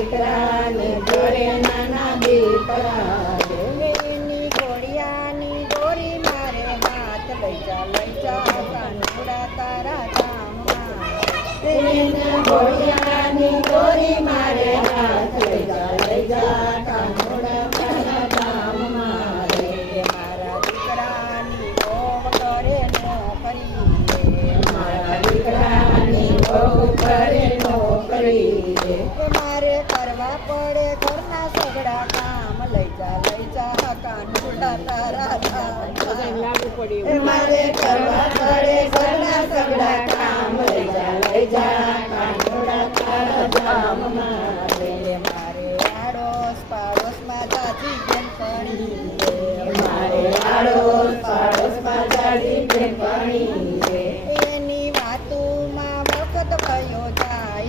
દીકરાને ઘરે નાના દીકરા એની ઘોડિયાની ગોરી મારે હાથ લઈ જા કાનુડા તારા ધામમાં ઘોડિયાની ગોરી મારે હાથ લઈ જા કાનુડા તારા ધામમાં રે મારા દીકરાની વહુ કરે નોકરી મારા દીકરાની બહુ કરે નોકરી મારે કરવા પડે ઘરના સગડા કામ લઈ જા કાનુડા તારા ધામમાં મારે કરવા પડે ઘરના સગડા કામ લઈ જા કાનુડા તારા ધામમાં મારે આડોશ પાડોશમાં જાજી બેનપણી મારે આડોશ પાડોશમાં જાજી બેનપણી